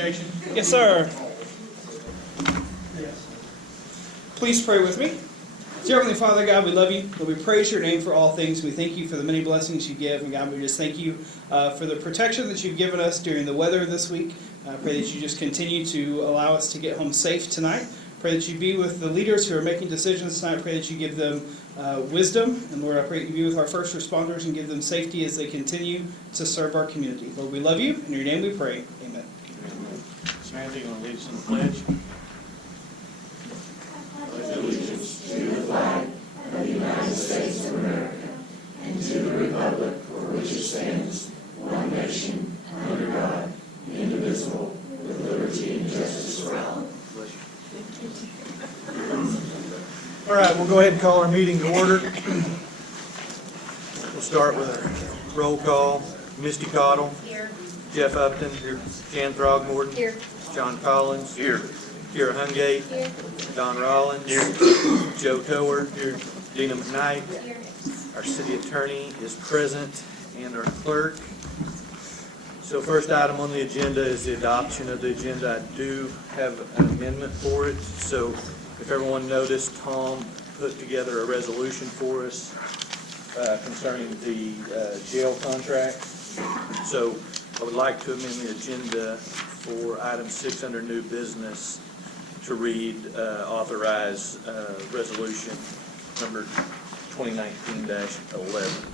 congregation? Yes, sir. Please pray with me. Dear Heavenly Father, God, we love you. Lord, we praise your name for all things. We thank you for the many blessings you give. And God, we just thank you for the protection that you've given us during the weather this week. I pray that you just continue to allow us to get home safe tonight. Pray that you be with the leaders who are making decisions tonight. Pray that you give them wisdom. And Lord, I pray that you be with our first responders and give them safety as they continue to serve our community. Lord, we love you. In your name we pray. Amen. Samantha, you want to lead us in the pledge? Pledge allegiance to the flag of the United States of America and to the republic for which it stands, one nation, under God, indivisible, with liberty and justice for all. All right, we'll go ahead and call our meeting to order. We'll start with a roll call. Misty Cottle. Here. Jeff Upton. Here. Jan Throgmorton. Here. John Collins. Here. Kira Hungate. Here. Don Rollins. Here. Joe Tower. Here. Dina McKnight. Here. Our city attorney is present, and our clerk. So first item on the agenda is the adoption of the agenda. I do have an amendment for it. So if everyone noticed, Tom put together a resolution for us concerning the jail contract. So I would like to amend the agenda for item 6 under new business to read authorize resolution number 2019-11.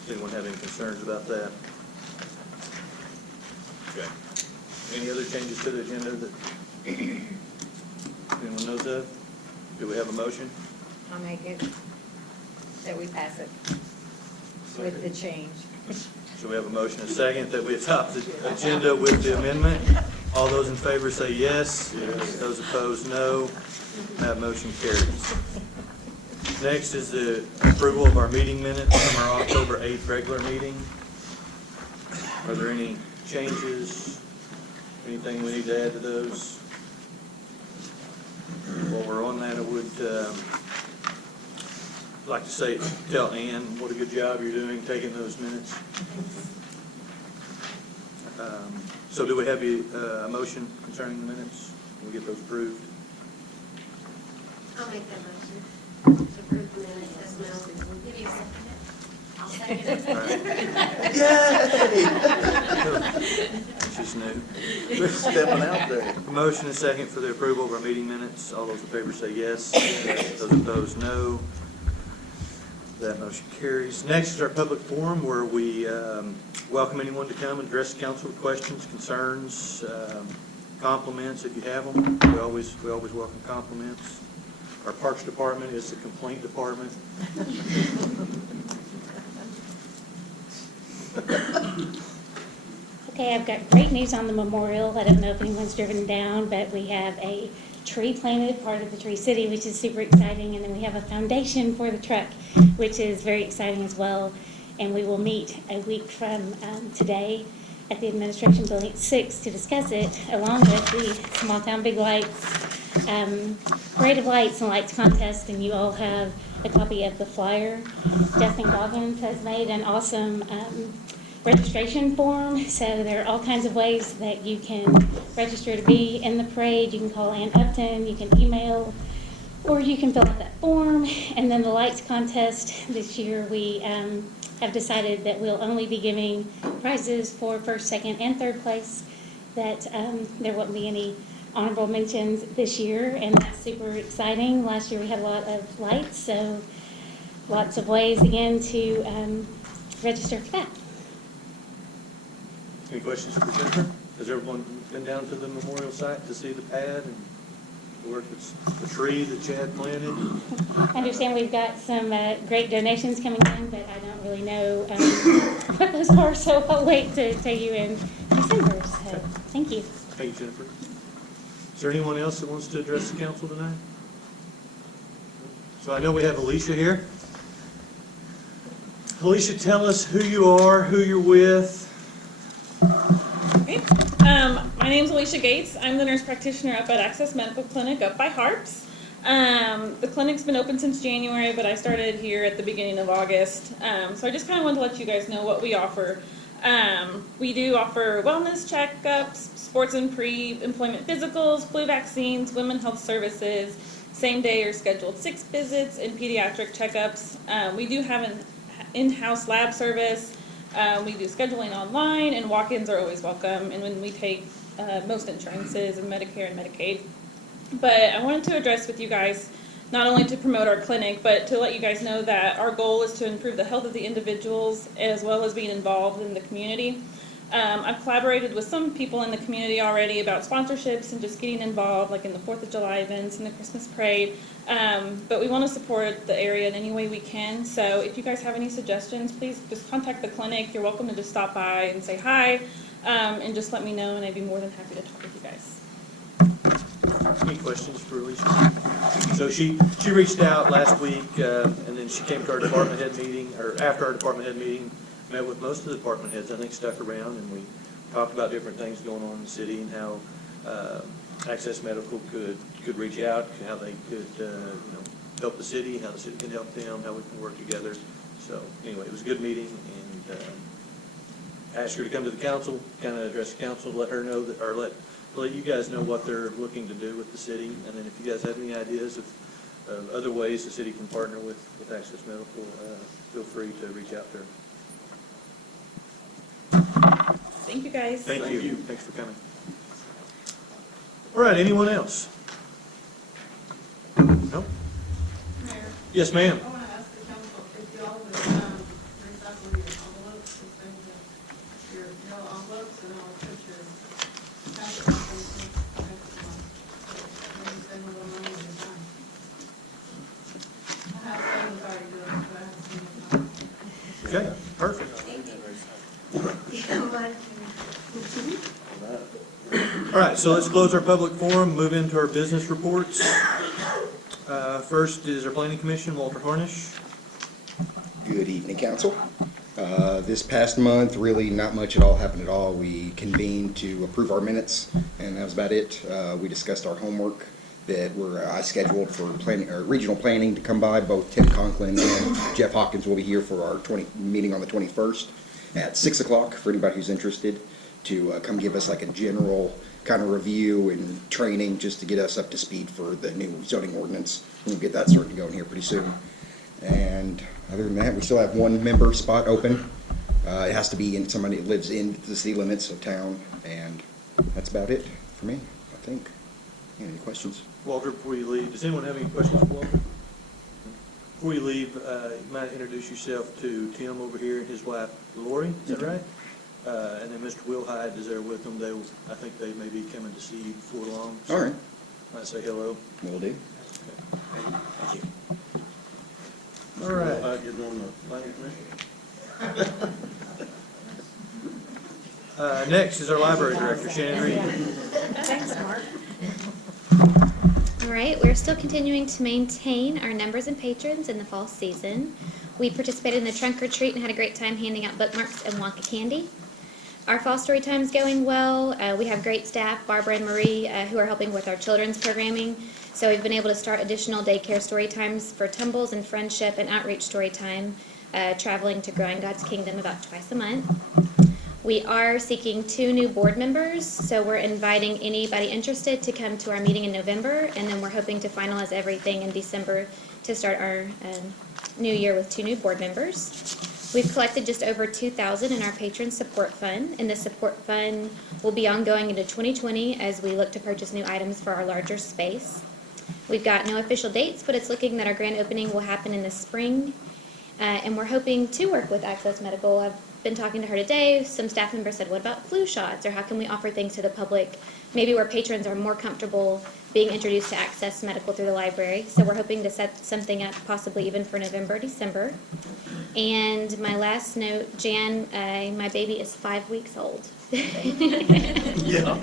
Does anyone have any concerns about that? Okay. Any other changes to the agenda that anyone knows of? Do we have a motion? I'll make it, that we pass it with the change. So we have a motion and a second that we adopt the agenda with the amendment. All those in favor say yes. Yes. Those opposed, no. That motion carries. Next is the approval of our meeting minutes from our October 8th regular meeting. Are there any changes? Anything we need to add to those? While we're on that, I would like to tell Ann what a good job you're doing taking those minutes. So do we have a motion concerning the minutes? Can we get those approved? I'll make that motion to approve the minutes as well. Give you a second. I'll second it. She's new. Quit stepping out there. Motion and second for the approval of our meeting minutes. All those in favor say yes. Those opposed, no. That motion carries. Next is our public forum where we welcome anyone to come and address the council with questions, concerns, compliments if you have them. We always welcome compliments. Our Parks Department is the complaint department. Okay, I've got great news on the memorial. I don't know if anyone's driven down, but we have a tree planted, part of the Tree City, which is super exciting. And then we have a foundation for the truck, which is very exciting as well. And we will meet a week from today at the administration building at 6 to discuss it, along with the Small Town Big Lights, Creative Lights and Lights contest. And you all have a copy of the flyer. Justin Goggins has made an awesome registration form, so there are all kinds of ways that you can register to be in the parade. You can call Ann Upton, you can email, or you can fill out that form. And then the lights contest this year, we have decided that we'll only be giving prizes for first, second, and third place, that there won't be any honorable mentions this year, and that's super exciting. Last year we had a lot of lights, so lots of ways again to register for that. Any questions for Jennifer? Has everyone been down to the memorial site to see the pad and the work that's the tree that Chad planted? I understand we've got some great donations coming in, but I don't really know what those are, so I'll wait to tell you in December. So, thank you. Thank you, Jennifer. Is there anyone else that wants to address the council tonight? So I know we have Alicia here. Alicia, tell us who you are, who you're with. Okay. My name is Alicia Gates. I'm the nurse practitioner up at Access Medical Clinic up by Harps. The clinic's been open since January, but I started here at the beginning of August. So I just kind of wanted to let you guys know what we offer. We do offer wellness checkups, sports and pre-employment physicals, flu vaccines, women's health services, same day or scheduled 6 visits, and pediatric checkups. We do have an in-house lab service. We do scheduling online, and walk-ins are always welcome, and when we take most insurances and Medicare and Medicaid. But I wanted to address with you guys, not only to promote our clinic, but to let you guys know that our goal is to improve the health of the individuals as well as being involved in the community. I've collaborated with some people in the community already about sponsorships and just getting involved, like in the 4th of July events and the Christmas parade. But we want to support the area in any way we can. So if you guys have any suggestions, please just contact the clinic. You're welcome to just stop by and say hi, and just let me know, and I'd be more than happy to talk with you guys. Any questions for Alicia? So she reached out last week, and then she came to our department head meeting, or after our department head meeting, met with most of the department heads, I think stuck around, and we talked about different things going on in the city and how Access Medical could reach out, how they could help the city, how the city can help them, how we can work together. So anyway, it was a good meeting, and asked her to come to the council, kind of address the council, let her know that, or let you guys know what they're looking to do with the city, and then if you guys have any ideas of other ways the city can partner with Access Medical, feel free to reach out to her. Thank you, guys. Thank you. Thanks for coming. All right, anyone else? No? Mayor, Yes, ma'am. I want to ask the council if y'all would recycle your envelopes, and send your yellow envelopes, and I'll put your packet on next month. Maybe send a little money at a time. I have some that's already doing it, but I have some that's not. Okay, perfect. All right, so let's close our public forum, move into our business reports. First is our planning commission, Walter Harnish. Good evening, council. This past month, really not much at all happened at all. We convened to approve our minutes, and that was about it. We discussed our homework that I scheduled for planning, or regional planning to come by. Both Tim Conklin and Jeff Hawkins will be here for our meeting on the 21st at 6 o'clock for anybody who's interested to come give us like a general kind of review and training just to get us up to speed for the new zoning ordinance. We'll get that starting to go in here pretty soon. And other than that, we still have one member spot open. It has to be in somebody that lives in the city limits of town, and that's about it for me, I think. Any questions? Walter, before you leave, does anyone have any questions for Walter? Before you leave, you might introduce yourself to Tim over here and his wife Lori, is that right? And then Mr. Will Hyde is there with them. I think they may be coming to see you before long. So All right. might say hello. Will do. Thank you. All right. You're doing the planning commission? Next is our library director, Shannon Reed. Thanks, Mark. All right, we're still continuing to maintain our numbers and patrons in the fall season. We participated in the trunk or treat and had a great time handing out bookmarks and Wonka candy. Our fall story time is going well. We have great staff, Barbara and Marie, who are helping with our children's programming. So we've been able to start additional daycare story times for Tumbles and Friendship and Outreach story time, traveling to Growing God's Kingdom about twice a month. We are seeking 2 new board members, so we're inviting anybody interested to come to our meeting in November, and then we're hoping to finalize everything in December to start our new year with 2 new board members. We've collected just over $2,000 in our patron support fund, and the support fund will be ongoing into 2020 as we look to purchase new items for our larger space. We've got no official dates, but it's looking that our grand opening will happen in the spring, and we're hoping to work with Access Medical. I've been talking to her today. Some staff members said, what about flu shots, or how can we offer things to the public, maybe where patrons are more comfortable being introduced to Access Medical through the library. So we're hoping to set something up possibly even for November, December. And my last note, Jan, my baby is 5 weeks old. Yeah.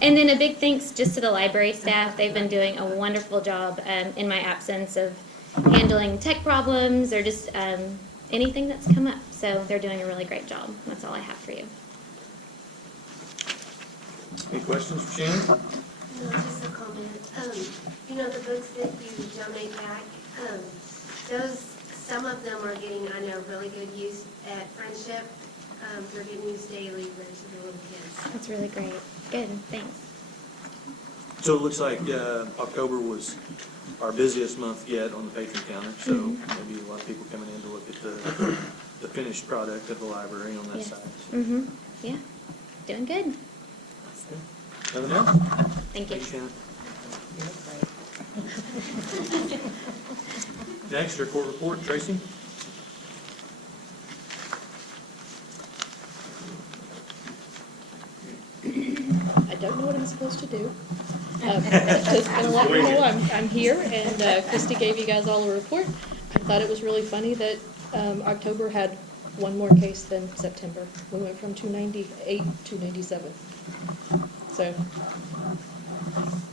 And then a big thanks just to the library staff. They've been doing a wonderful job in my absence of handling tech problems or just anything that's come up. So they're doing a really great job. That's all I have for you. Any questions for Shannon? No, just a comment. The books that you donate back, some of them are getting, I know, really good use at Friendship. They're getting used daily for the little kids. That's really great. Good, thanks. So it looks like October was our busiest month yet on the patron counter, so maybe a lot of people coming in to look at the finished product of the library on that Yeah. side. Mm-hmm, yeah, doing good. Nothing else? Thank you. Thanks, Shannon. Next, our court report, Tracy. I don't know what I'm supposed to do. Just gonna let you know I'm here, and Christy gave you guys all a report. I thought it was really funny that October had one more case than September. We went from 298 to 97. So,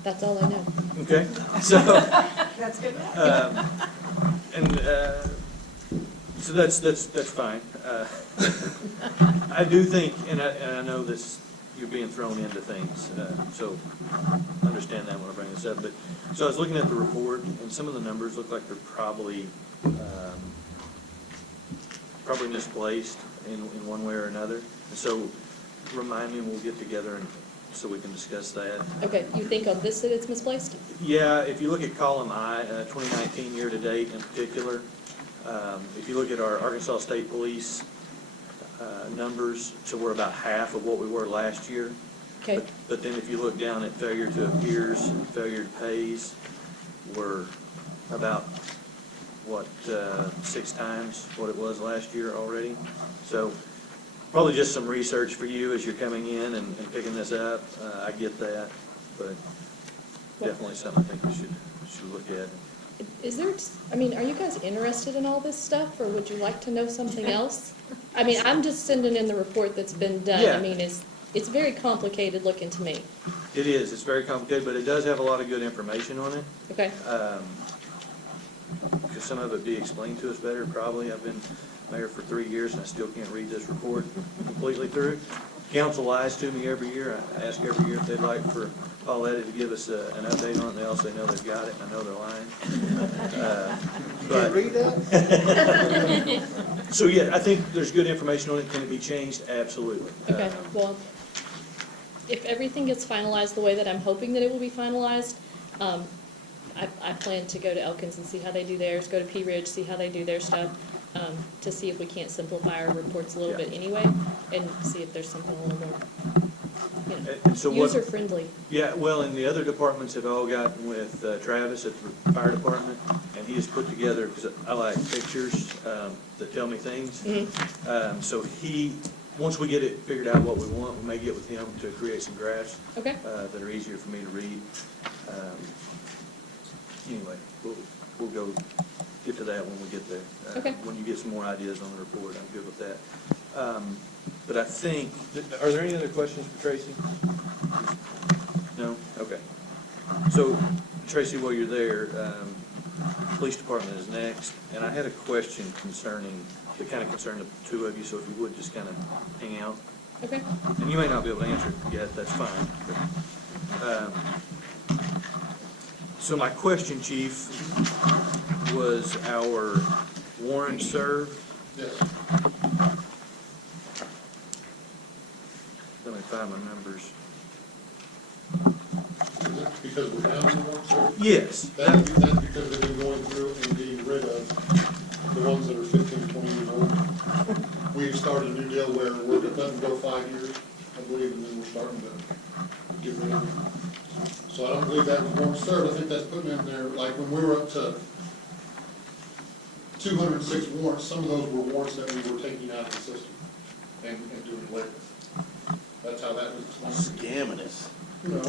that's all I know. Okay, so, That's good. so that's fine. I do think, and I know this, you're being thrown into things, so understand that when I bring this up. But so I was looking at the report, and some of the numbers look like they're probably misplaced in one way or another. And so remind me, and we'll get together and so we can discuss that. Okay, you think on this that it's misplaced? Yeah, if you look at column I, 2019 year-to-date in particular, if you look at our Arkansas State Police numbers, so we're about half of what we were last year. Okay, But then if you look down at failure to appears and failure to pays, we're about, 6 times what it was last year already. So probably just some research for you as you're coming in and picking this up. I get that, but definitely something I think we should look at. is there, I mean, are you guys interested in all this stuff, or would you like to know something else? I mean, I'm just sending in the report that's been done. Yeah. I mean, it's very complicated looking to me. It is, it's very complicated, but it does have a lot of good information on it. Okay, Could some of it be explained to us better? Probably. I've been mayor for 3 years and I still can't read this report completely through. Council lies to me every year. I ask every year if they'd like for Paulette to give us an update on it, and they all say no, they've got it, and I know they're lying. Can't read that? So yeah, I think there's good information on it. Can it be changed? Absolutely. okay, well, if everything gets finalized the way that I'm hoping that it will be finalized, I plan to go to Elkins and see how they do theirs, go to Pea Ridge, see how they do their stuff, to see if we can't simplify our reports a little bit anyway, and see if there's something a little more, And so what- user-friendly. Yeah, well, and the other departments have all gotten with Travis at the fire department, and he has put together, because I like pictures that tell me things. So once we get it figured out what we want, we may get with him to create some graphs Okay, that are easier for me to read. Anyway, we'll go get to that when we get there. Okay. When you get some more ideas on the report, I'm good with that. But I think, are there any other questions for Tracy? No? Okay. So, Tracy, while you're there, police department is next, and I had a question that kind of concerned the two of you, so if you would just kind of hang out. okay. And you may not be able to answer it yet, that's fine. But, so my question, Chief, was our warrant served. Yes. Let me find my numbers. Is it because we're down in one, sir? Yes. That's because we've been going through and getting rid of the ones that are 15, 20 years old. We've started a new deal where we're letting them go 5 years, I believe, and then we're starting to get rid of them. So I don't believe that was warrant served. I think that's putting in there, like when we were up to 206 warrants, some of those were warrants that we were taking out of the system and doing away with. That's how that was explained. Scamming us. No.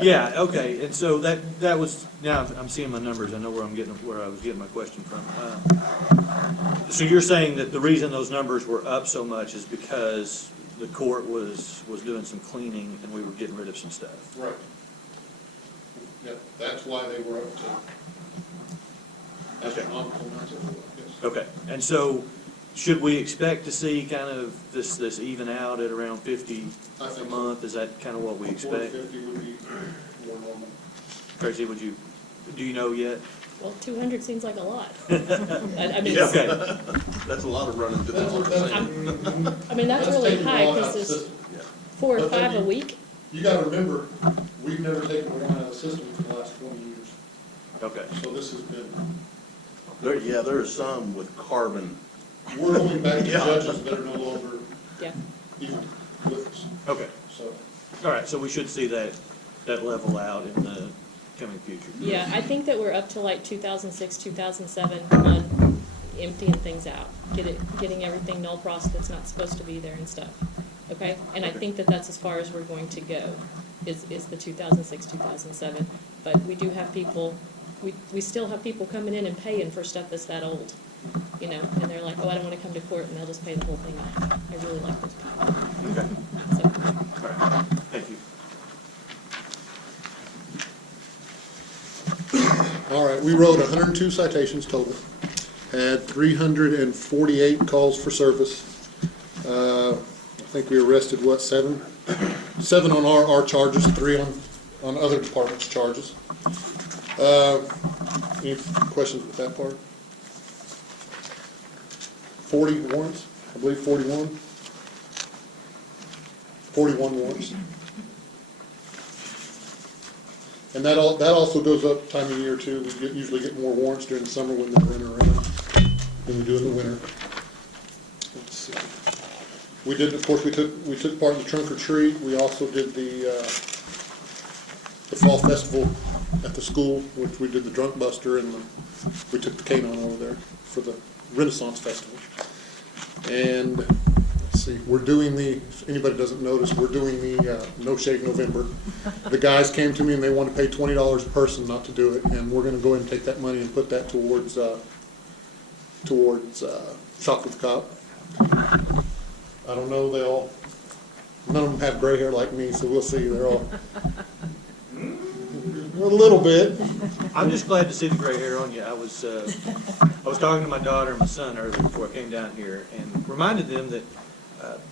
Yeah, okay, and so that was, now I'm seeing my numbers, I know where I was getting my question from. So you're saying that the reason those numbers were up so much is because the court was doing some cleaning and we were getting rid of some stuff? Right. Yeah, that's why they were up to astronomical amounts of work, yes. Okay, and so should we expect to see kind of this even out at around 50 I a think month? Is that kind of what we expect? 450 would be more normal. Tracy, do you know yet? Well, 200 seems like a lot. I mean, Okay. That's a lot of running to the I mean, that's really taking high, one out of because the there's system. 4 or But then 5 a you- week. You gotta remember, we've never taken one out of the system for the last 20 years. Okay. So this has been, There are some with carbon. we're going back to Yeah. judges that are no longer Yeah. even with us, Okay. so. All right, so we should see that level out in the coming future. Yeah, I think that we're up to like 2006, 2007 on emptying things out, getting everything null prost that's not supposed to be there and stuff. Okay? And I think that that's as far as we're going to go, is the 2006, 2007. But we do have people, we still have people coming in and paying for stuff that's that old, you know? And they're like, oh, I don't want to come to court, and they'll just pay the whole thing off. I really like those people. Okay. So, All right, thank you. All right, we wrote 102 citations total, had 348 calls for service. I think we arrested, what, 7? 7 on our charges, 3 on other departments' charges. Any questions with that part? 40 warrants, I believe 41. 41 warrants. And that also goes up time of year too. We usually get more warrants during the summer when they're running around than we do in the winter. Let's see. We did, of course, we took part in the trunk or treat. We also did the fall festival at the school, which we did the drunk buster, and we took the canine over there for the Renaissance Festival. And let's see, we're doing if anybody doesn't notice, we're doing the No Shave November. The guys came to me and they want to pay $20 a person not to do it, and we're going to go ahead and take that money and put that towards Shop with the Cop. I don't know, none of them have gray hair like me, so we'll see. They're all a little bit. I'm just glad to see the gray hair on you. I was talking to my daughter and my son earlier before I came down here and reminded them that,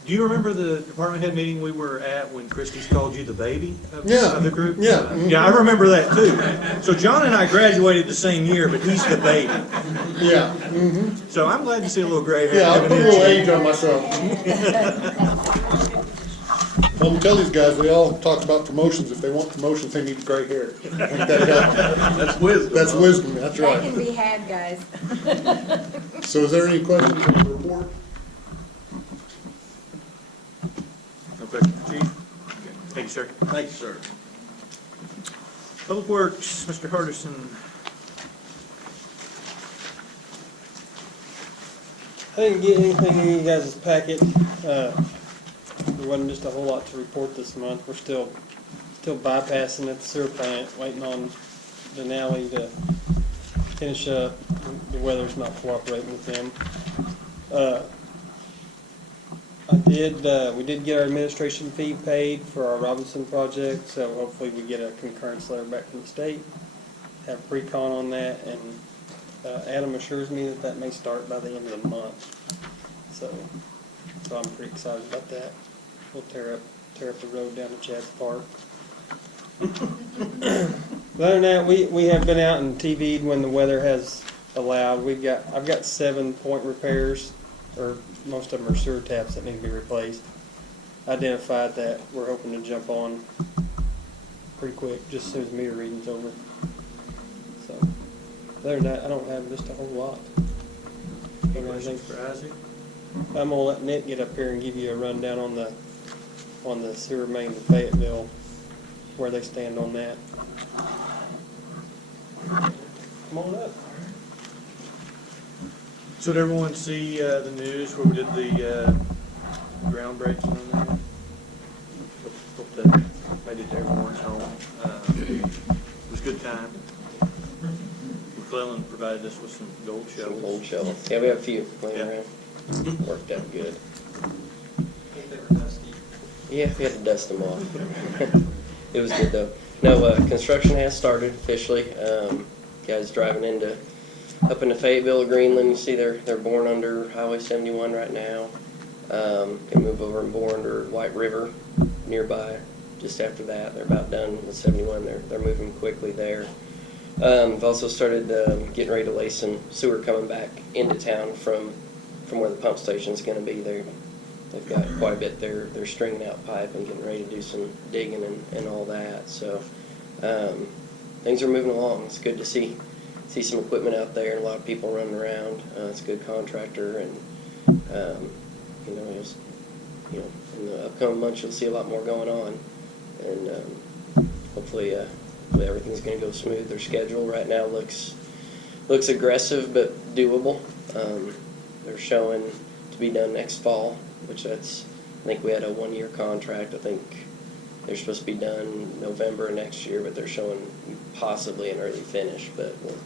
do you remember the department head meeting we were at when Christie's called you the baby of the group? Yeah. Yeah, I remember that too. So John and I graduated the same year, but he's the baby. Yeah. So I'm glad to see a little gray hair. Yeah, I'll coming put a in. little age on myself. Well, I'm telling these guys, we all talk about promotions. If they want promotions, they need gray hair. That's wisdom. That's wisdom, that's That can right. be had, guys. So is there any questions on the report? Okay, Chief? Thank you, sir. Thank you, sir. Public Works, Mr. Hardison. I didn't get anything in you guys' packet. There wasn't just a whole lot to report this month. We're still bypassing at the sewer plant, waiting on Denali to finish up. The weather's not cooperating with them. We did get our administration fee paid for our Robinson project, so hopefully we get a concurrence letter back from the state. Have pre-con on that, and Adam assures me that may start by the end of the month. So I'm pretty excited about that. We'll tear up the road down to Chad's Park. Other than that, we have been out and TV'd when the weather has allowed. I've got 7 point repairs, or most of them are sewer taps that need to be replaced. Identified that we're hoping to jump on pretty quick, just as soon as meter reading's over. So, other than that, I don't have just a whole lot. Any questions for Isaac? I'm gonna let Nick get up here and give you a rundown on the sewer main to Fayetteville, where they stand on that. Come on up. So did everyone see the news where we did the groundbreaking on that? Hope that made it to everyone's home. It was a good time. McClellan provided us with some gold shovels. Old shovels. Yeah, we have a few laying Yeah. around. Worked out good. They were dusty. Yeah, we had to dust them off. It was good though. No, construction has started officially. Guys driving up into Fayetteville, Greenland, you see they're boring under Highway 71 right now. They move over and bore under White River nearby. Just after that, they're about done with 71. They're moving quickly there. We've also started getting ready to lay some sewer coming back into town from where the pump station's gonna be there. They've got quite a bit, they're stringing out pipe and getting ready to do some digging and all that, so, things are moving along. It's good to see some equipment out there and a lot of people running around. It's a good contractor and, in the upcoming months, you'll see a lot more going on. And, hopefully everything's gonna go smooth. Their schedule right now looks aggressive but doable. They're showing to be done next fall, which I think we had a 1-year contract. I think they're supposed to be done November next year, but they're showing possibly an early finish, but we'll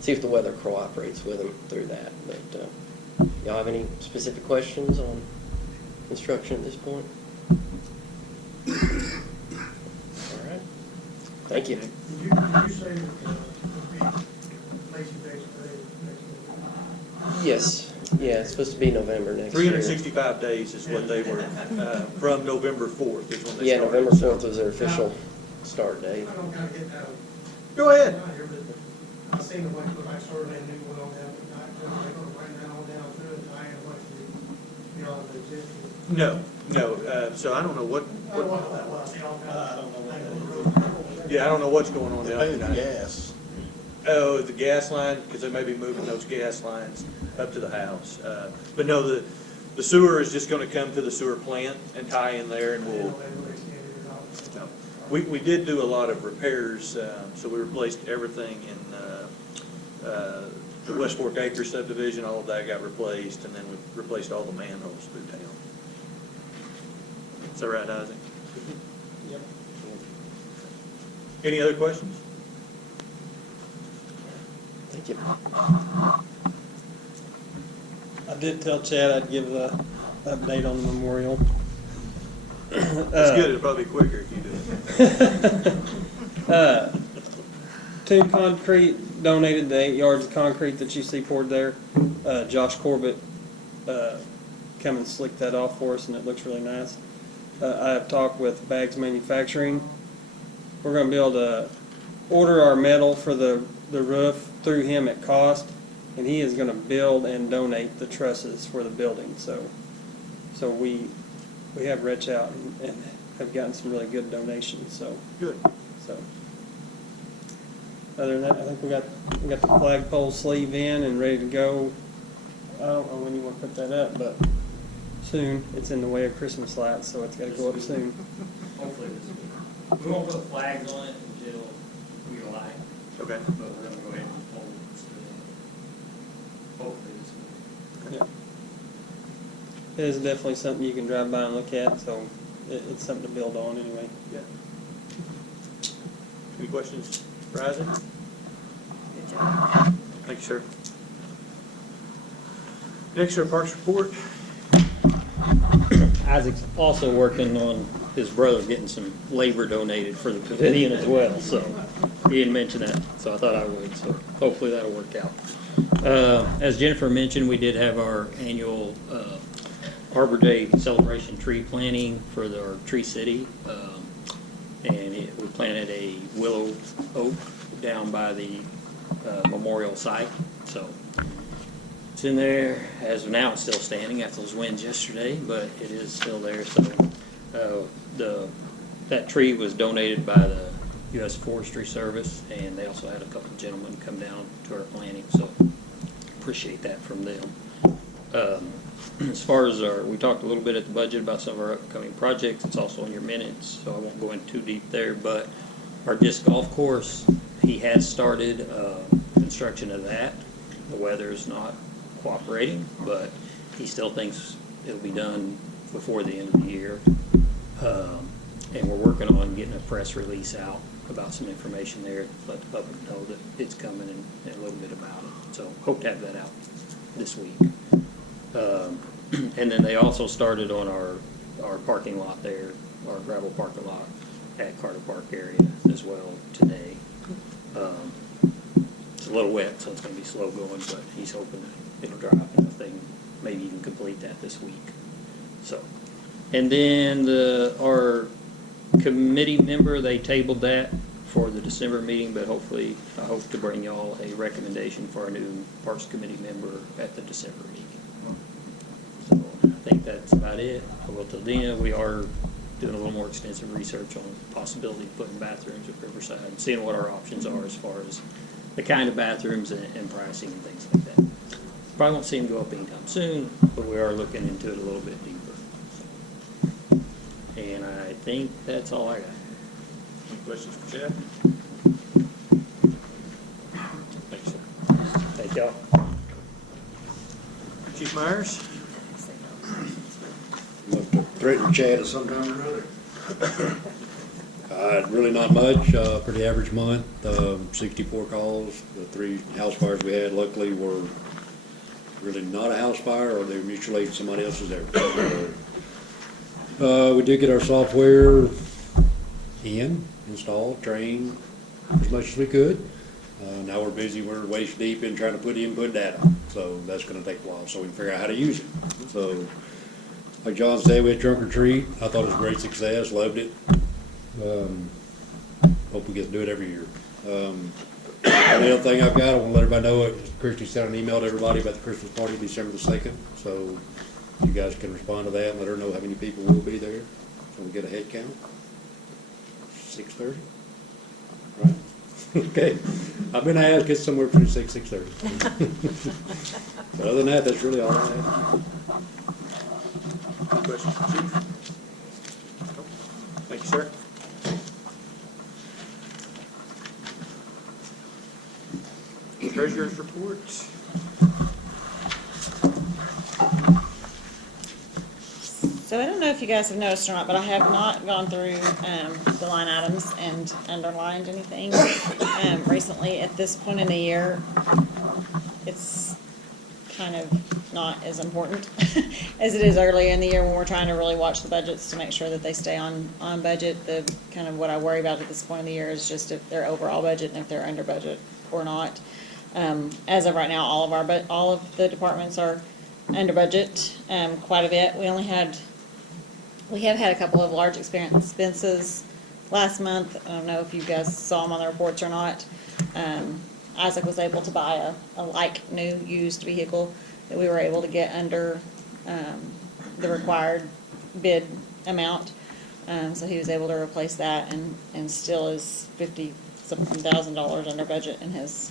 see if the weather cooperates with them through that. But y'all have any specific questions on construction at this point? All right. Thank you. Did you say that it would be Lacey Days Parade next week? Yes. Yeah, it's supposed to be November next year. 365 days is what they were, from November 4th is when they started. Yeah, November 4th was their official start date. I don't gotta get out. Go ahead. I seen the one, when I started a new one on down, they're gonna bring that on down through it, I am what you know, the existing. No, so I don't know what. I don't know what that was, you know. Yeah, I don't know what's going on down Paying there. the gas. Oh, the gas line, because they may be moving those gas lines up to the house. But no, the sewer is just gonna come to the sewer plant and tie in there, and we'll, no. We did do a lot of repairs, so we replaced everything in the West Fork Acres subdivision. All of that got replaced, and then we replaced all the manholes through town. Is that right, Isaac? Yep. Any other questions? Thank you. I did tell Chad I'd give the update on the memorial. That's good, it'll probably be quicker if you do it. Tomb Concrete donated the 8 yards of concrete that you see poured there. Josh Corbett come and slicked that off for us, and it looks really nice. I have talked with Bags Manufacturing. We're going to be able to order our metal for the roof through him at cost, and he is going to build and donate the trusses for the building. So we have reached out and have gotten some really good donations. So Good. So other than that, I think we got the flagpole sleeve in and ready to go. I don't know when you want to put that up, but soon. It's in the way of Christmas lights, so it's got to go up soon. Hopefully this week. We won't put flags on it until we like, Okay. but we're gonna go ahead and hold it. Hopefully this week. Yeah. It is definitely something you can drive by and look at, so it's something to build on anyway. Yeah. Any questions for Isaac? Good job. Thank you, sir. Next, our Parks report. Isaac's also working on his brother getting some labor donated for the pavilion as well, so he didn't mention that, so I thought I would, so hopefully that'll work out. As Jennifer mentioned, we did have our annual Arbor Day celebration tree planting for our Tree City, and we planted a willow oak down by the memorial site, so it's in there. As of now, it's still standing after those winds yesterday, but it is still there. So that tree was donated by the U.S. Forestry Service, and they also had a couple of gentlemen come down to our planting, so appreciate that from them. As far as we talked a little bit at the budget about some of our upcoming projects. It's also in your minutes, so I won't go in too deep there, but our disc golf course, he has started construction of that. The weather's not cooperating, but he still thinks it'll be done before the end of the year. And we're working on getting a press release out about some information there, let the public know that it's coming and a little bit about it. So hope to have that out this week. And then they also started on our parking lot there, our gravel parking lot at Carter Park area as well today. It's a little wet, so it's going to be slow going, but he's hoping that it'll dry up enough. They can maybe even complete that this week. So, and then our committee member, they tabled that for the December meeting, but hopefully, I hope to bring y'all a recommendation for a new Parks Committee member at the December meeting. So I think that's about it. I will tell Dina, we are doing a little more extensive research on the possibility of putting bathrooms at Riverside, and seeing what our options are as far as the kind of bathrooms and pricing and things like that. Probably won't see them go up anytime soon, but we are looking into it a little bit deeper. So, and I think that's all I got. Any questions for Chad? Thanks, sir. Thank y'all. Chief Myers? Must have threatened Chad at some time or other. Really not much, pretty average month, 64 calls. The 3 house fires we had luckily were really not a house fire, or they were mutual aid somebody else's there. We did get our software installed, trained as much as we could. Now we're busy, we're waist deep in trying to put input data, so that's gonna take a while, so we can figure out how to use it. So, like John said, we had trunk or treat. I thought it was a great success, loved it. Hope we get to do it every year. The other thing I've got, I want to let everybody know, Christy sent an email to everybody about the Christmas party December the 2nd, so you guys can respond to that and let her know how many people will be there, so we get a head count. 6:30? Right? Okay. I've been asked, get somewhere between 6:30. But other than that, that's really all I have. Any questions for Chief? Nope. Thank you, sir. Treasurer's report. So I don't know if you guys have noticed or not, but I have not gone through the line items and underlined anything recently. At this point in the year, it's kind of not as important as it is earlier in the year when we're trying to really watch the budgets to make sure that they stay on budget. The kind of what I worry about at this point in the year is just if they're overall budget and if they're under budget or not. As of right now, all of the departments are under budget quite a bit. We have had a couple of large expenses last month. I don't know if you guys saw them on the reports or not. Isaac was able to buy a like new used vehicle that we were able to get under the required bid amount. So he was able to replace that and still is $50-something thousand under budget in his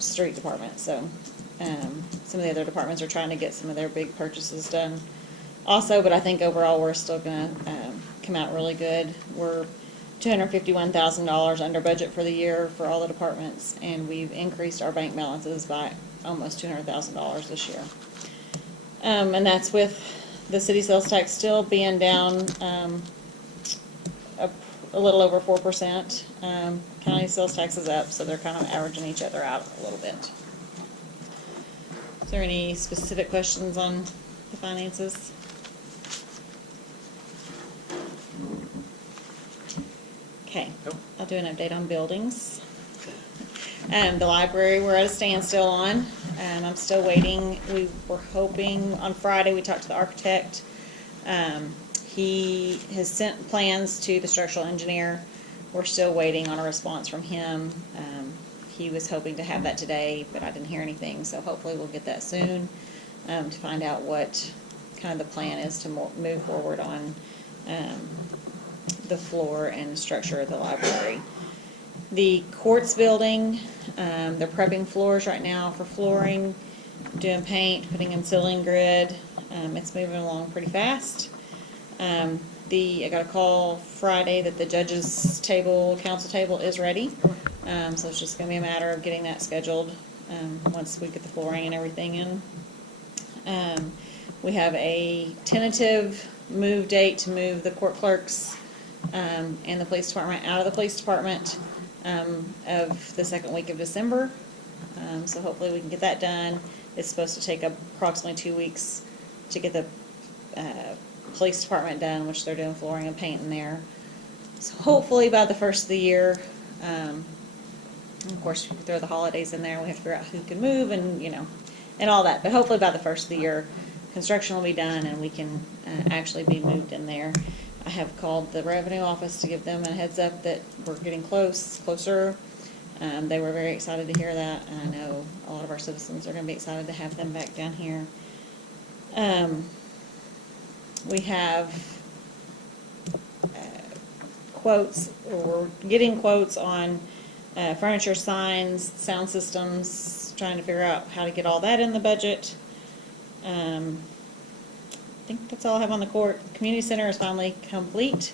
street department. So some of the other departments are trying to get some of their big purchases done also, but I think overall we're still going to come out really good. We're $251,000 under budget for the year for all the departments, and we've increased our bank balances by almost $200,000 this year. And that's with the city sales tax still being down a little over 4%. County sales tax is up, so they're kind of averaging each other out a little bit. Is there any specific questions on the finances? Okay, I'll do an update on buildings. The library, we're at a standstill on. I'm still waiting. We were hoping on Friday, we talked to the architect. He has sent plans to the structural engineer. We're still waiting on a response from him. He was hoping to have that today, but I didn't hear anything, so hopefully we'll get that soon to find out what kind of the plan is to move forward on the floor and structure of the library. The courts building, they're prepping floors right now for flooring, doing paint, putting in ceiling grid. It's moving along pretty fast. I got a call Friday that the judges' table, council table is ready. So it's just going to be a matter of getting that scheduled once we get the flooring and everything in. We have a tentative move date to move the court clerks and the police department out of the police department of the second week of December. So hopefully we can get that done. It's supposed to take approximately 2 weeks to get the police department done, which they're doing flooring and paint in there. So hopefully by the first of the year, of course, we throw the holidays in there, we have to figure out who can move and, and all that. But hopefully by the first of the year, construction will be done and we can actually be moved in there. I have called the revenue office to give them a heads up that we're getting closer. They were very excited to hear that, and I know a lot of our citizens are gonna be excited to have them back down here. We have quotes, or we're getting quotes on furniture, signs, sound systems, trying to figure out how to get all that in the budget. I think that's all I have on the court. Community center is finally complete.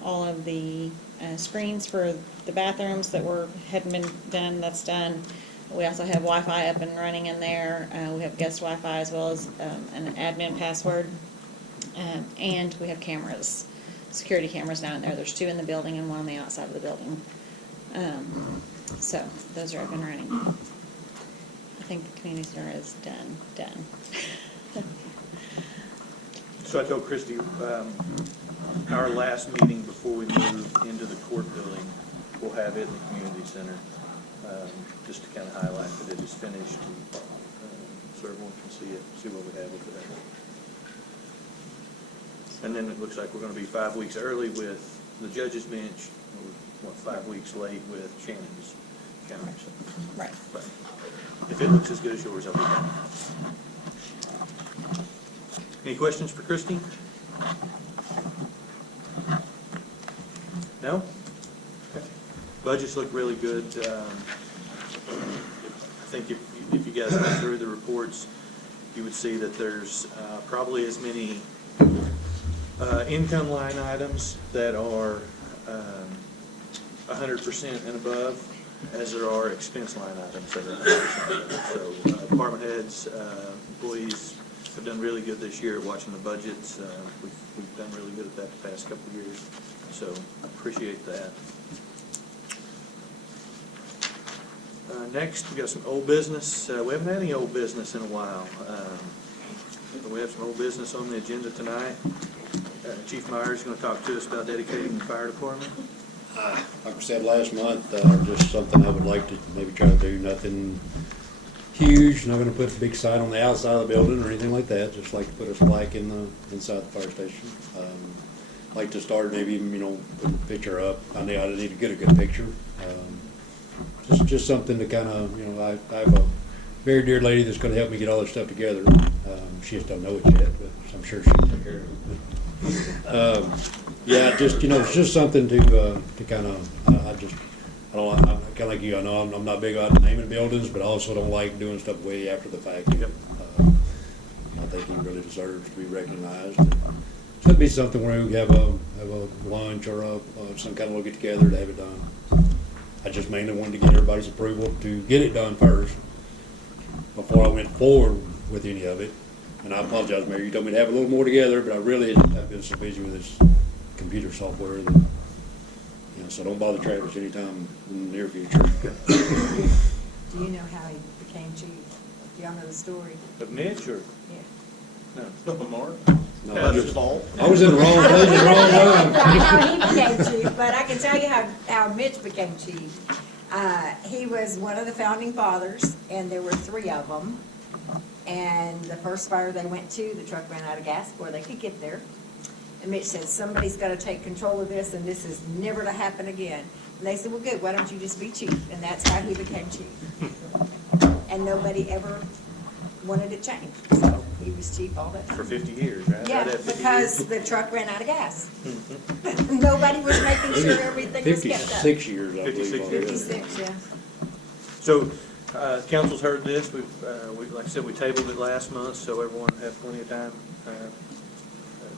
All of the screens for the bathrooms that hadn't been done, that's done. We also have Wi-Fi up and running in there. We have guest Wi-Fi as well as an admin password. And we have cameras, security cameras down in there. There's 2 in the building and 1 on the outside of the building. So those are up and running. I think the community center is done. So I told Christie, our last meeting before we move into the court building, we'll have it in the community center, just to kind of highlight that it is finished, so everyone can see it, see what we have with it. And then it looks like we're going to be 5 weeks early with the judge's bench, or 5 weeks late with Shannon's county. Right. But if it looks as good as yours, I'll be done. Any questions for Christie? No? Okay. Budgets look really good. I think if you guys went through the reports, you would see that there's probably as many income line items that are 100% and above as there are expense line items that are 100%. So department heads, employees have done really good this year at watching the budgets. We've done really good at that the past couple of years, so I appreciate that. Next, we got some old business. We haven't had any old business in a while. But we have some old business on the agenda tonight. Chief Myers is going to talk to us about dedicating the fire department. Like I said last month, just something I would like to maybe try to do, nothing huge, not gonna put a big sign on the outside of the building or anything like that, just like to put a plaque in the, inside the fire station. Like to start maybe even, put a picture up. I know I need to get a good picture. Just something to kind of, I have a very dear lady that's gonna help me get all this stuff together. She just don't know it yet, but I'm sure she'll take care of it. Yeah, just, it's just something to kind of, I'm kind of like you, I know I'm not big on naming buildings, but I also don't like doing stuff way after the fact. I think he really deserves to be recognized. So it'd be something where we have a lunch or some kind of little get together to have it done. I just mainly wanted to get everybody's approval to get it done first before I went forward with any of it. And I apologize, Mayor, you told me to have a little more together, but I really have been so busy with this computer software that, so don't bother Travis anytime in the near future. Do you know how he became chief? Do y'all know the story? Of Mitch, or? Yeah. No, Mark? No, That's his fault. I was in the wrong place at the wrong time. I know he became chief, but I can tell you how Mitch became chief. He was one of the founding fathers, and there were 3 of them. And the first fire they went to, the truck ran out of gas before they could get there. And Mitch said, somebody's got to take control of this, and this is never to happen again. And they said, well, good, why don't you just be chief? And that's how he became chief. And nobody ever wanted it changed, so he was chief all that time. For 50 years, right? Yeah, Right at 50 because years. the truck ran out of gas. Nobody was making sure everything was kept up. 56 years, I believe. 56 already. 56, yeah. So, council's heard this. Like I said, we tabled it last month, so everyone had plenty of time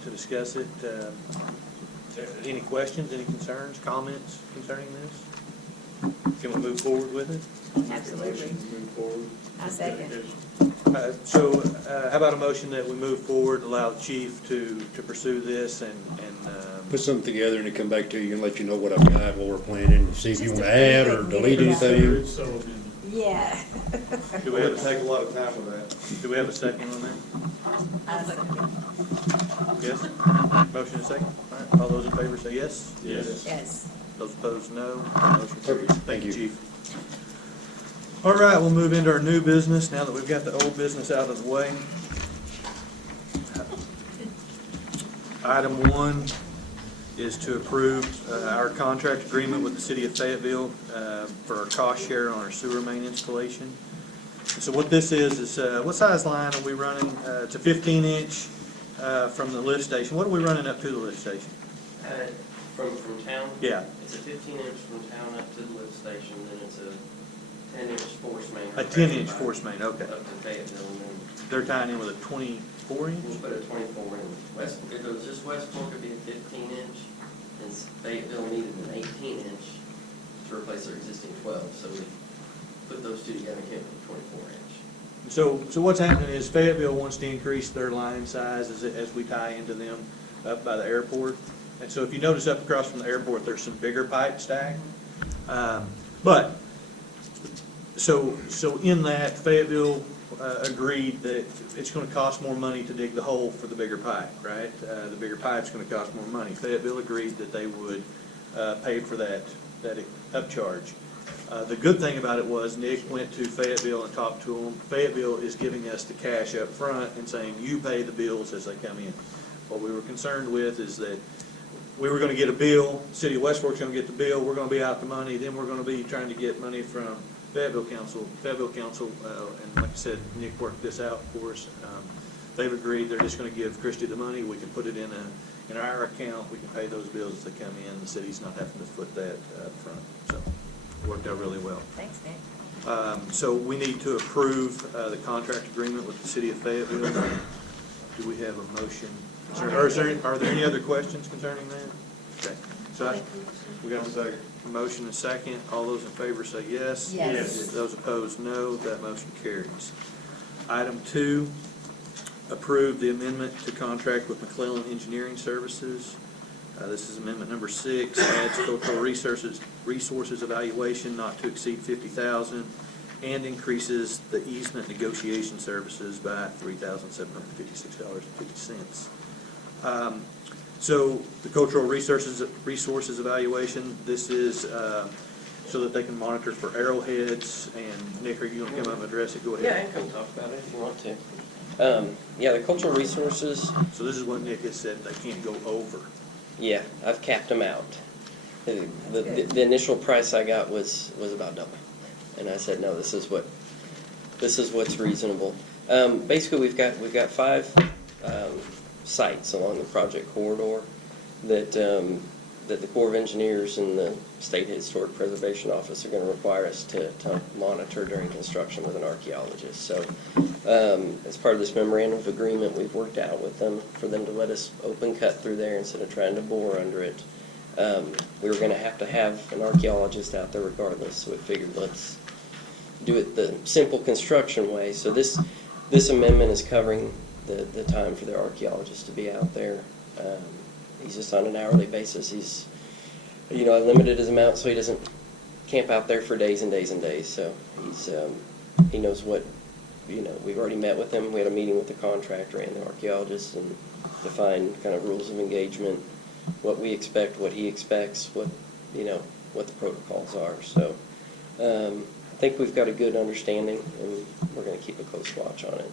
to discuss it. Any questions, any concerns, comments concerning this? Can we move forward with it? Absolutely. Move forward. I second. So, how about a motion that we move forward, allow the chief to pursue this and Put something together and then come back to you and let you know what I've got, what we're planning, and see if you want to add or delete anything. Yeah. do we have Take a lot of time with that. Do we have a second on that? I second. Yes? Motion and second? All right, all those in favor say yes? Yes. Those opposed, no. Motion carries. Thank you, you. Chief. All right, we'll move into our new business now that we've got the old business out of the way. Item 1 is to approve our contract agreement with the city of Fayetteville for our cost share on our sewer main installation. So what this is what size line are we running? It's a 15-inch from the lift station. What are we running up to the lift station? From town? Yeah. It's a 15-inch from town up to the lift station, then it's a 10-inch force main. A 10-inch force main, okay. Up to Fayetteville, and then They're tying in with a 24-inch? we'll put a 24 in. West, if it was just West Fork, it'd be a 15-inch, and Fayetteville needed an 18-inch to replace their existing 12, so we put those two together and came up with a 24-inch. So what's happening is Fayetteville wants to increase their line size as we tie into them up by the airport. And so if you notice up across from the airport, there's some bigger pipe stacked. So in that, Fayetteville agreed that it's going to cost more money to dig the hole for the bigger pipe, right? The bigger pipe's going to cost more money. Fayetteville agreed that they would pay for that upcharge. The good thing about it was Nick went to Fayetteville and talked to them. Fayetteville is giving us the cash up front and saying, you pay the bills as they come in. What we were concerned with is that we were going to get a bill, City of West Fork's going to get the bill, we're going to be out the money, then we're going to be trying to get money from Fayetteville Council, and like I said, Nick worked this out for us. They've agreed they're just going to give Christie the money. We can put it in our account. We can pay those bills as they come in. The city's not having to foot that up front. So it worked out really well. Thanks, Nick. So we need to approve the contract agreement with the city of Fayetteville. Do we have a motion? Are there any other questions concerning that? Okay. So we got a motion and second. All those in favor say yes. Yes. Those opposed, no. That motion carries. Item 2, approve the amendment to contract with McClellan Engineering Services. This is amendment number 6, adds cultural resources evaluation not to exceed $50,000 and increases the easement negotiation services by $3,756.50. So the cultural resources evaluation, this is so that they can monitor for arrowheads. And Nick, are you going to come up and address it? Go ahead. Yeah, I can talk about it if you want to. Yeah, the cultural resources. So this is what Nick has said, they can't go over. Yeah, I've capped them out. The initial price I got was about double, and I said, no, this is what's reasonable. Basically, we've got 5 sites along the project corridor that the Corps of Engineers and the State Historic Preservation Office are going to require us to monitor during construction with an archaeologist. So as part of this memorandum of agreement, we've worked out with them for them to let us open cut through there instead of trying to bore under it. We were going to have an archaeologist out there regardless, so we figured let's do it the simple construction way. So this amendment is covering the time for the archaeologist to be out there. He's just on an hourly basis. He's, I limited his amount so he doesn't camp out there for days and days and days. So he knows what, we've already met with him. We had a meeting with the contractor and the archaeologist and defined kind of rules of engagement, what we expect, what he expects, what the protocols are. So I think we've got a good understanding, and we're going to keep a close watch on it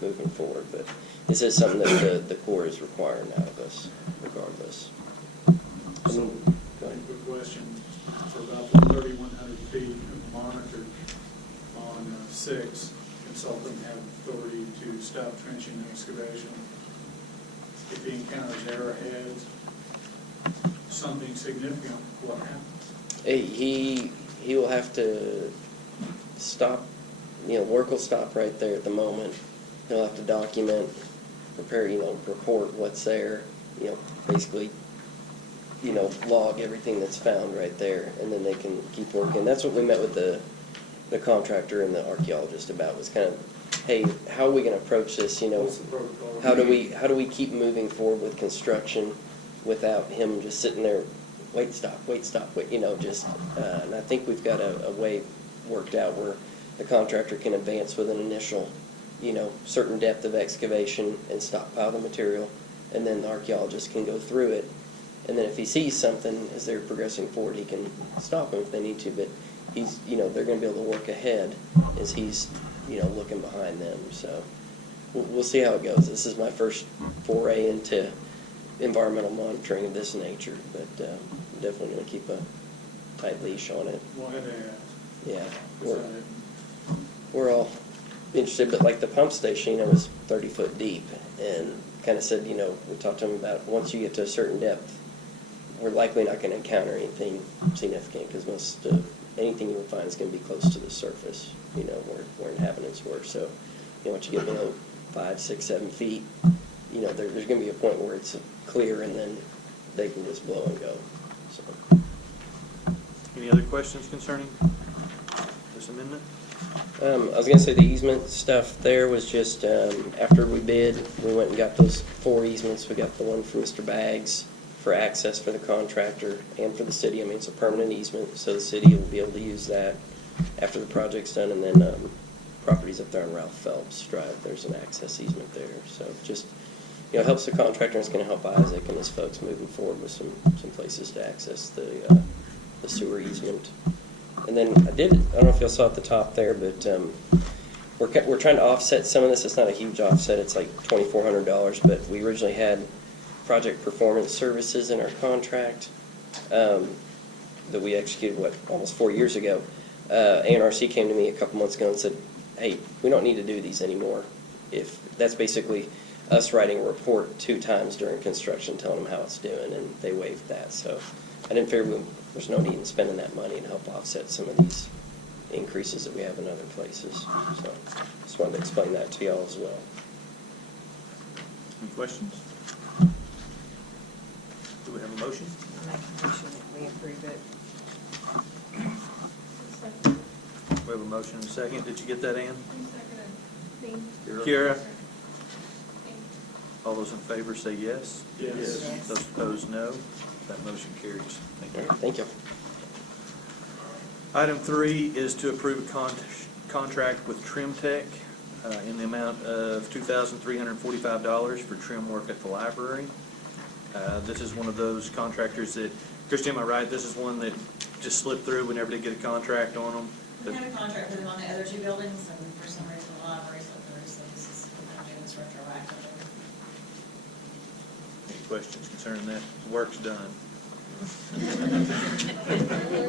moving forward. But this is something that the Corps is requiring out of us, regardless. So, Go ahead. quick question, for about the 3,100 feet monitored on 6, consultant have authority to stop trenching and excavation. If he encounters arrowheads, something significant, what happens? He will have to stop, work will stop right there at the moment. He'll have to document, prepare, report what's there, basically, log everything that's found right there, and then they can keep working. That's what we met with the contractor and the archaeologist about, was kind of, hey, how are we going to approach this, What's the protocol? how do we keep moving forward with construction without him just sitting there, wait, stop, and I think we've got a way worked out where the contractor can advance with an initial, certain depth of excavation and stockpile the material, and then the archaeologist can go through it. And then if he sees something as they're progressing forward, he can stop them if they need to, but he's, they're going to be able to work ahead as he's, looking behind them. So we'll see how it goes. This is my first foray into environmental monitoring of this nature, but definitely going to keep a tight leash on it. We'll have to ask. Yeah, Is that it? we're all interested, but like the pump station, was 30 foot deep, and kind of said, we talked to them about once you get to a certain depth, we're likely not going to encounter anything significant because most of anything you would find is going to be close to the surface, where inhabitants were. So, once you get below 5, 6, 7 feet, there's going to be a point where it's clear, and then they can just blow and go. So. Any other questions concerning this amendment? I was going to say the easement stuff there was just after we bid, we went and got those 4 easements. We got the one from Mr. Baggs for access for the contractor and for the city. I mean, it's a permanent easement, so the city will be able to use that after the project's done. And then properties up there on Ralph Phelps Drive, there's an access easement there. So just, helps the contractor, and it's going to help Isaac and his folks moving forward with some places to access the sewer easement. And then I don't know if y'all saw at the top there, but we're trying to offset some of this. It's not a huge offset. It's like $2,400, but we originally had project performance services in our contract that we executed, almost 4 years ago. ANRC came to me a couple months ago and said, hey, we don't need to do these anymore. If that's basically us writing a report 2 times during construction telling them how it's doing, and they waived that. So I didn't figure there's no need in spending that money to help offset some of these increases that we have in other places. So just wanted to explain that to y'all as well. Any questions? Do we have a motion? I make a motion that we approve it. We have a motion and a second. Did you get that, Ann? Me. Kira? All those in favor say yes. Yes. Yes. Those opposed, no. That motion carries. Thank you. Thank you. Item 3 is to approve a contract with Trim Tech in the amount of $2,345 for trim work at the library. This is one of those contractors that, Christy, am I right? This is one that just slipped through. We never did get a contract on them. We had a contract with them on the other 2 buildings, and for some reason the library slipped through, so this is, we're doing this retroactively. Any questions concerning that? The work's done.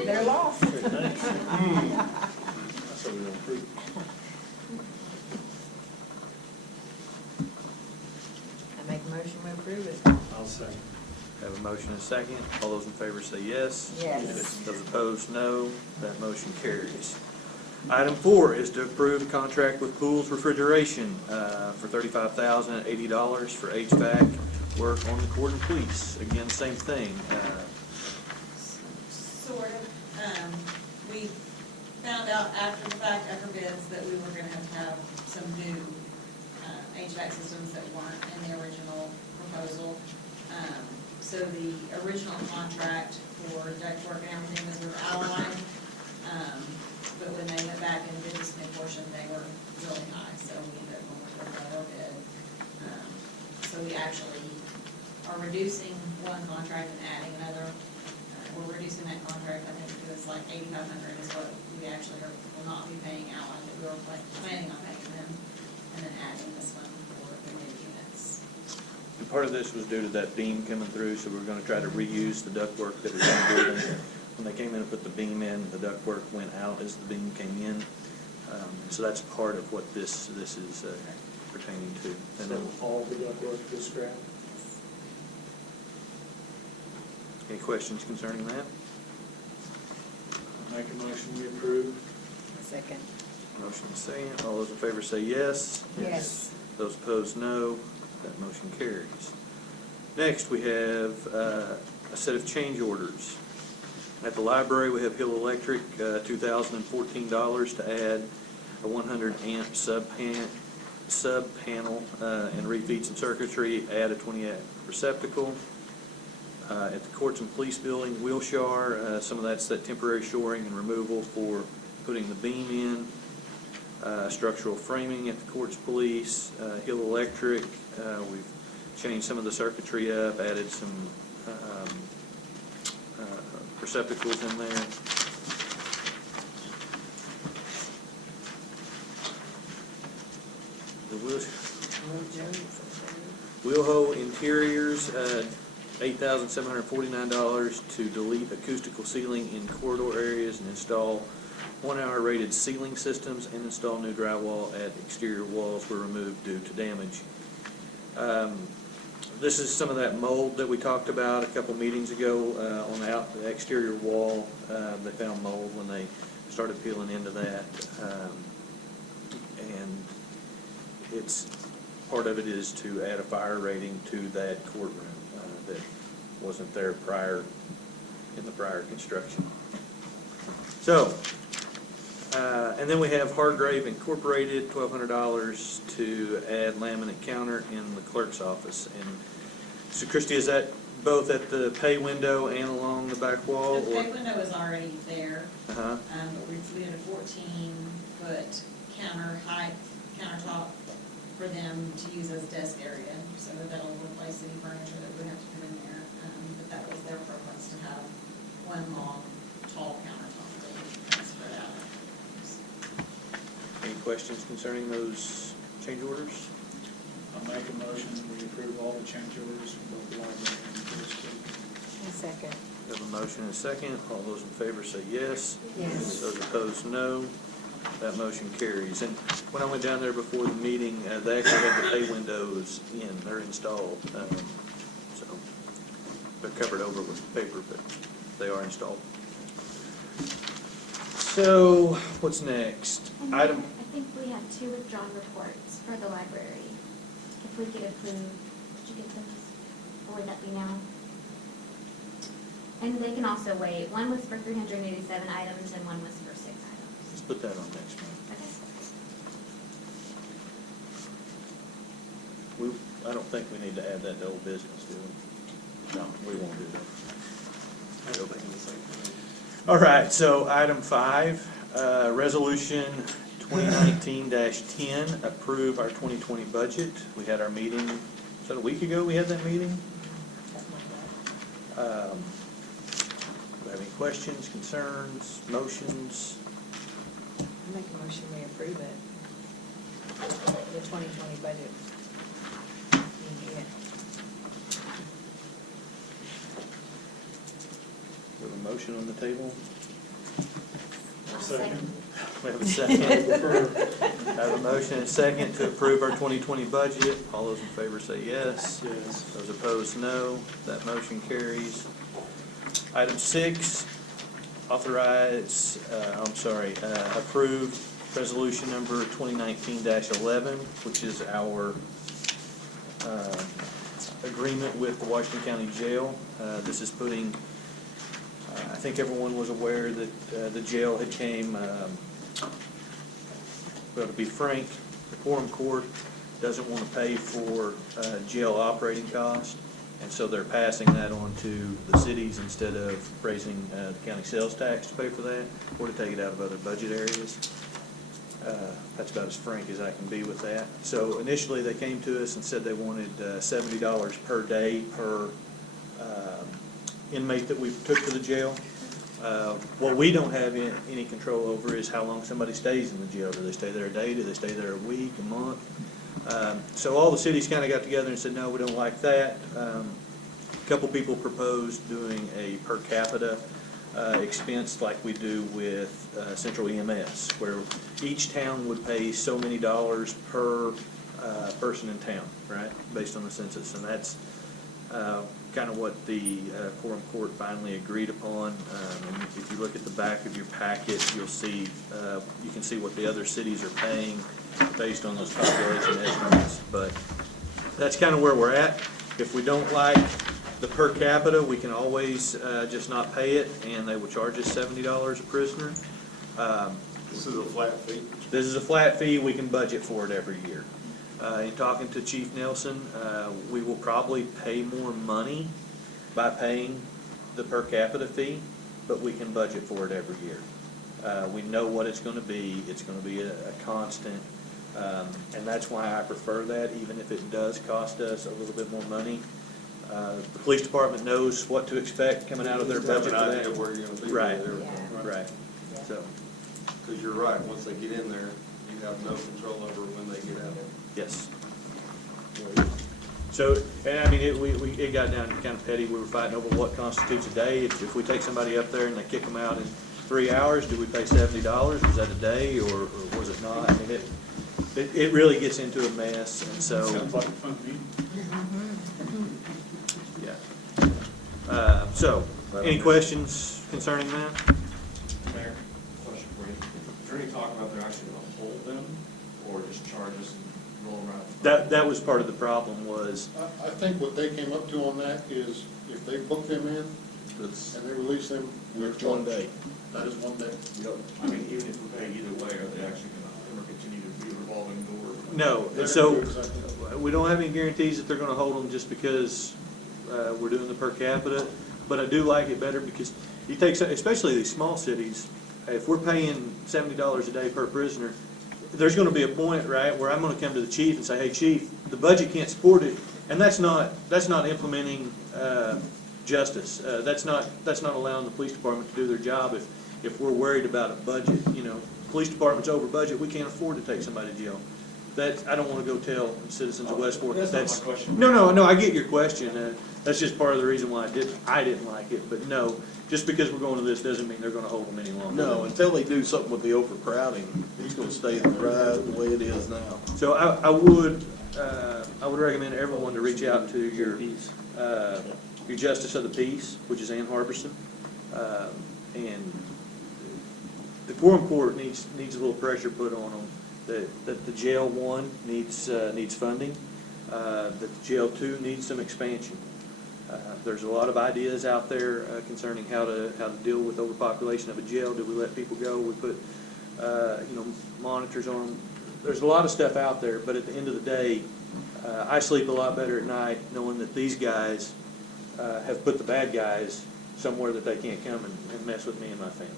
They're lost. That's what we don't approve. I make a motion we approve it. I'll second. Have a motion and a second. All those in favor say yes. Yes. Those opposed, no. That motion carries. Item 4 is to approve a contract with Pools Refrigeration for $35,080 for HVAC work on the court and police. Again, same thing. Sort of. We found out after the fact, after bids, that we were gonna have to have some new HVAC systems that weren't in the original proposal. So the original contract for ductwork and everything was with Allied. But when they went back and did this new portion, they were really high, so we ended up going with a lower bid. So we actually are reducing one contract and adding another. We're reducing that contract, I think it was like $8,500 is what we actually will not be paying Allied, that we were planning on paying them, and then adding this one for the new units. And part of this was due to that beam coming through, so we're going to try to reuse the ductwork that was in the building. When they came in and put the beam in, the ductwork went out as the beam came in. So that's part of what this is pertaining to. And So then, all the ductwork is scrapped? any questions concerning that? I make a motion we approve. Second. Motion is second. All those in favor say yes. Yes. Those opposed, no. That motion carries. Next, we have a set of change orders. At the library, we have Hill Electric, $2,014 to add a 100 amp sub panel and refeed some circuitry, add a 20 amp receptacle. At the Courts and Police Building, Wilshire, some of that's that temporary shoring and removal for putting the beam in. Structural framing at the Courts Police, Hill Electric, we've changed some of the circuitry up, added some receptacles in there. The Wilho Interiors, $8,749 to delete acoustical ceiling in corridor areas and install 1-hour rated ceiling systems and install new drywall at exterior walls were removed due to damage. This is some of that mold that we talked about a couple meetings ago on the exterior wall. They found mold when they started peeling into that. And part of it is to add a fire rating to that courtroom that wasn't there in the prior construction. So, and then we have Hargrave Incorporated, $1,200 to add laminate counter in the clerk's office. And so Christie, is that both at the pay window and along the back wall? The pay window is already there, Uh-huh. but we did a 14-foot countertop for them to use as desk area. So that'll replace any furniture that we have to put in there. But that was their preference to have one long, tall countertop that we can spread out. Any questions concerning those change orders? I'll make a motion that we approve all the change orders from both the library and the police. Second. We have a motion and a second. All those in favor say yes. Yes. Those opposed, no. That motion carries. And when I went down there before the meeting, they actually had the pay windows in. They're installed. So they're covered over with paper, but they are installed. So what's next? And Item. then I think we have 2 withdrawn reports for the library. If we could approve, did you get those? Or would that be now? And they can also wait. One was for 387 items and one was for 6 items. Let's put that on next month. Okay. I don't think we need to add that to old business, do we? No, we won't do that. Go back to the second. All right, so item 5, resolution 2019-10, approve our 2020 budget. We had our meeting, was that a week ago we had that meeting? Do you have any questions, concerns, motions? I make a motion we approve it. The 2020 budget. We have a motion on the table. Second. We have a second. I have a motion and a second to approve our 2020 budget. All those in favor say yes. Yes. Those opposed, no. That motion carries. Item 6, approve resolution number 2019-11, which is our agreement with the Washington County Jail. This is putting, I think everyone was aware that the jail had came, well, to be frank, the quorum court doesn't want to pay for jail operating costs, and so they're passing that on to the cities instead of raising the county sales tax to pay for that, or to take it out of other budget areas. That's about as frank as I can be with that. So initially, they came to us and said they wanted $70 per day per inmate that we took to the jail. What we don't have any control over is how long somebody stays in the jail. Do they stay there a day? Do they stay there a week, a month? So all the cities kind of got together and said, no, we don't like that. A couple people proposed doing a per capita expense like we do with Central EMS, where each town would pay so many dollars per person in town, right, based on the census. And that's kind of what the quorum court finally agreed upon. And if you look at the back of your packet, you'll see, you can see what the other cities are paying based on those population estimates. But that's kind of where we're at. If we don't like the per capita, we can always just not pay it, and they will charge us $70 a prisoner. This is a flat fee? This is a flat fee. We can budget for it every year. In talking to Chief Nelson, we will probably pay more money by paying the per capita fee, but we can budget for it every year. We know what it's going to be. It's going to be a constant, and that's why I prefer that, even if it does cost us a little bit more money. The police department knows what to expect coming out of their budget for that. Where you're gonna be. Right, Yeah. right. So, Because you're right, once they get in there, you have no control over when they get out. yes. So, and I mean, it got down to kind of petty. We were fighting over what constitutes a day. If we take somebody up there and they kick them out in 3 hours, do we pay $70? Was that a day or was it not? I mean, it really gets into a mess, and so. Sounds like a fun meeting. Yeah. So, any questions concerning that? Mayor, question for you. Is there any talk about they're actually gonna hold them or just charge us and roll around? That was part of the problem was, I think what they came up to on that is if they book them in and they release them, we're It's one day. That is one day. Yep. I mean, even if we pay either way, are they actually gonna ever continue to be a revolving door? no. And so, we don't have any guarantees that they're gonna hold them just because we're doing the per capita. But I do like it better because you take, especially these small cities, if we're paying $70 a day per prisoner, there's gonna be a point, right, where I'm gonna come to the chief and say, hey, chief, the budget can't support it. And that's not implementing justice. That's not allowing the police department to do their job if we're worried about a budget. You know, police department's over budget, we can't afford to take somebody to jail. I don't wanna go tell citizens of West Fork that That's not my question. No, I get your question. That's just part of the reason why I didn't like it. But no, just because we're going to this doesn't mean they're gonna hold them any longer. No, until they do something with the overcrowding, he's gonna stay right the way it is now. So I would recommend everyone to reach out to your Justice of the Peace, which is Ann Harbison. And the quorum court needs a little pressure put on them, that the jail one needs funding, that the jail two needs some expansion. There's a lot of ideas out there concerning how to deal with overpopulation of a jail. Do we let people go? We put monitors on them. There's a lot of stuff out there, but at the end of the day, I sleep a lot better at night knowing that these guys have put the bad guys somewhere that they can't come and mess with me and my family.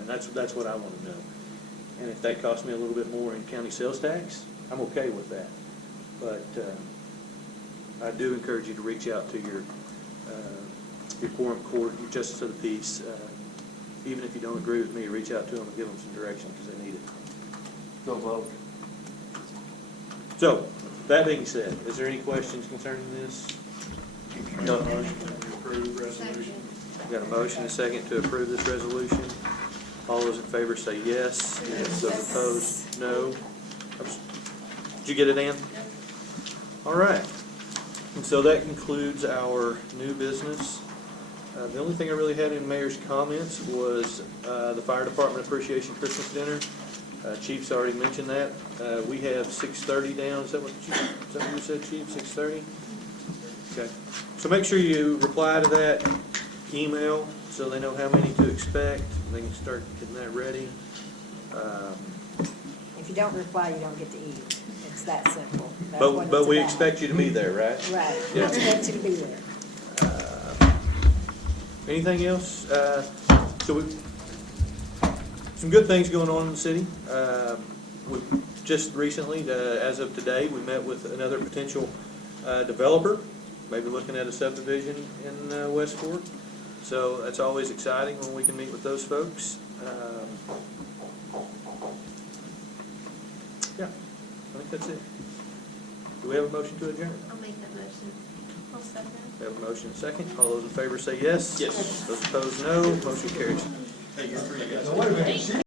And that's what I want to know. And if that costs me a little bit more in county sales tax, I'm okay with that. But I do encourage you to reach out to your quorum court, your Justice of the Peace. Even if you don't agree with me, reach out to them and give them some direction because they need it. Go vote. So, that being said, is there any questions concerning this? No. Motion to approve resolution. We've got a motion and a second to approve this resolution. All those in favor say yes. Yes. Those opposed, no. Did you get it, Ann? Yep. All right. And so that concludes our new business. The only thing I really had in Mayor's comments was the Fire Department Appreciation Christmas Dinner. Chief's already mentioned that. We have 6:30 down. Is that what you said, Chief? 6:30? Okay. So make sure you reply to that email so they know how many to expect. They can start getting that ready. If you don't reply, you don't get to eat. It's that simple. That's what But it's we about. expect you to be there, right? Right, we Yeah. expect you to be there. Anything else? So some good things going on in the city. We just recently, as of today, we met with another potential developer, maybe looking at a subdivision in West Fork. So that's always exciting when we can meet with those folks. Yeah, I think that's it. Do we have a motion to adjourn? I'll make that motion. I'll second. We have a motion and a second. All those in favor say yes. Yes. Those opposed, no. Motion carries. Hey, you're free, guys.